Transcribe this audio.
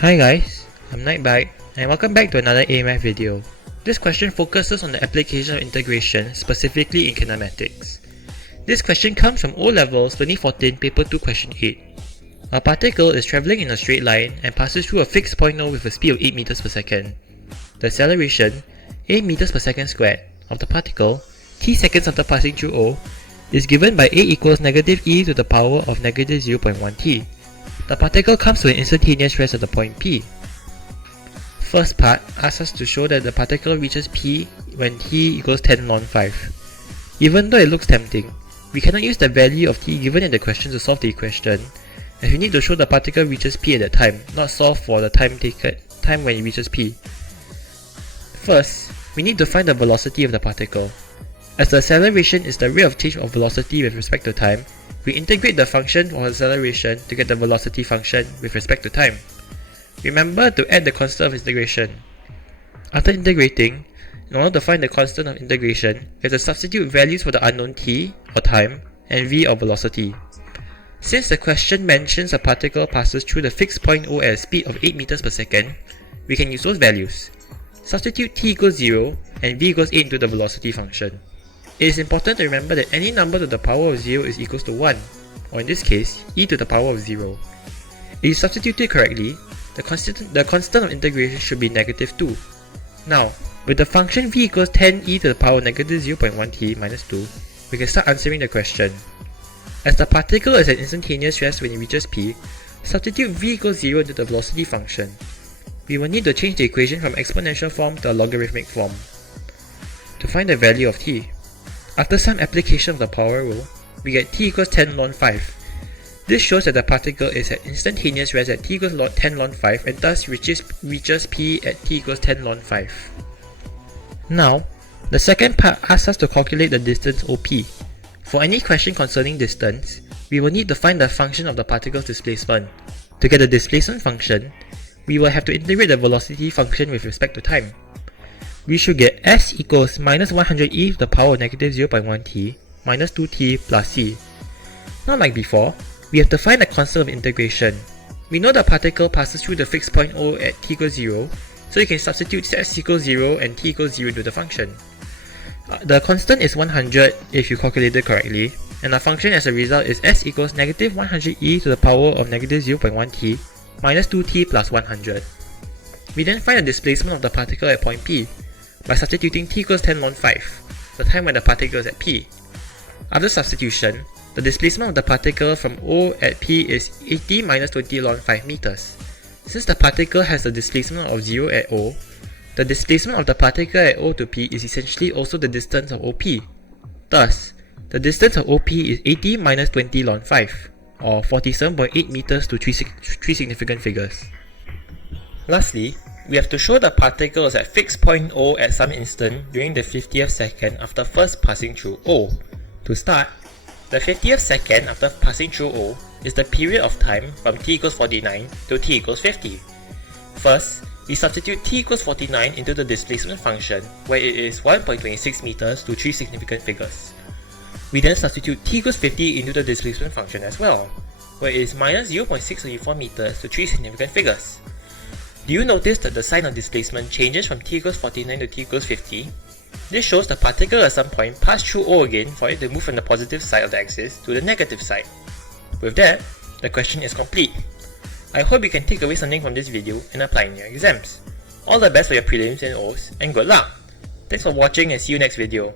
Hi guys, I'm Nightbite and welcome back to another AMF video. This question focuses on the application of integration, specifically in kinematics. This question comes from O Levels 2014 Paper 2 Question 8. A particle is travelling in a straight line and passes through a fixed point O with a speed of 8 meters per second. The acceleration, 8 meters per second squared, of the particle, t seconds after passing through O, is given by A equals negative e to the power of negative 0.1 t. The particle comes to an instantaneous rest at the point P. First part asks us to show that the particle reaches P when t equals 10 ln 5. Even though it looks tempting, we cannot use the value of t given in the question to solve the equation, as we need to show the particle reaches P at that time, not solve for the time when it reaches P. First, we need to find the velocity of the particle. As the acceleration is the rate of change of velocity with respect to time, we integrate the function for acceleration to get the velocity function with respect to time. Remember to add the constant of integration. After integrating, in order to find the constant of integration, we have to substitute values for the unknown t, or time, and v, or velocity. Since the question mentions a particle passes through the fixed point O at a speed of 8 meters per second, we can use those values. Substitute t equals 0 and v equals 8 into the velocity function. It is important to remember that any number to the power of 0 is equals to 1, or in this case, e to the power of 0. If you substitute it correctly, the constant of integration should be negative 2. Now, with the function v equals 10 e to the power negative 0.1 t minus 2, we can start answering the question. As the particle is at instantaneous rest when it reaches P, substitute v equals 0 into the velocity function. We will need to change the equation from exponential form to a logarithmic form to find the value of t. After some application of the power rule, we get t equals 10 ln 5. This shows that the particle is at instantaneous rest at t equals 10 ln 5 and thus reaches P at t equals 10 ln 5. Now, the second part asks us to calculate the distance OP. For any question concerning distance, we will need to find the function of the particle's displacement. To get the displacement function, we will have to integrate the velocity function with respect to time. We should get s equals minus 100e to the power of negative 0.1 t minus 2t plus c. Not like before, we have to find the constant of integration. We know the particle passes through the fixed point O at t equals 0, so you can substitute s equals 0 and t equals 0 into the function. The constant is 100 if you calculate it correctly, and our function as a result is s equals negative 100e to the power of negative 0.1 t minus 2t plus 100. We then find the displacement of the particle at point P by substituting t equals 10 ln 5, the time when the particle is at P. After substitution, the displacement of the particle from O at P is 80 minus 20 ln 5 meters. Since the particle has a displacement of 0 at O, the displacement of the particle at O to P is essentially also the distance of OP. Thus, the distance of OP is 80 minus 20 ln 5, or 47.8 meters to 3 significant figures. Lastly, we have to show the particle is at fixed point O at some instant during the 50th second after first passing through O. To start, the 50th second after passing through O is the period of time from t equals 49 to t equals 50. First, we substitute t equals 49 into the displacement function, where it is 1.26 meters to 3 significant figures. We then substitute t equals 50 into the displacement function as well, where it is minus 0.624 meters to 3 significant figures. Do you notice that the sign of displacement changes from t equals 49 to t equals 50? This shows the particle at some point passed through O again for it to move from the positive side of the axis to the negative side. With that, the question is complete. I hope you can take away something from this video and apply in your exams. All the best for your prelims and O's, and good luck! Thanks for watching and see you next video.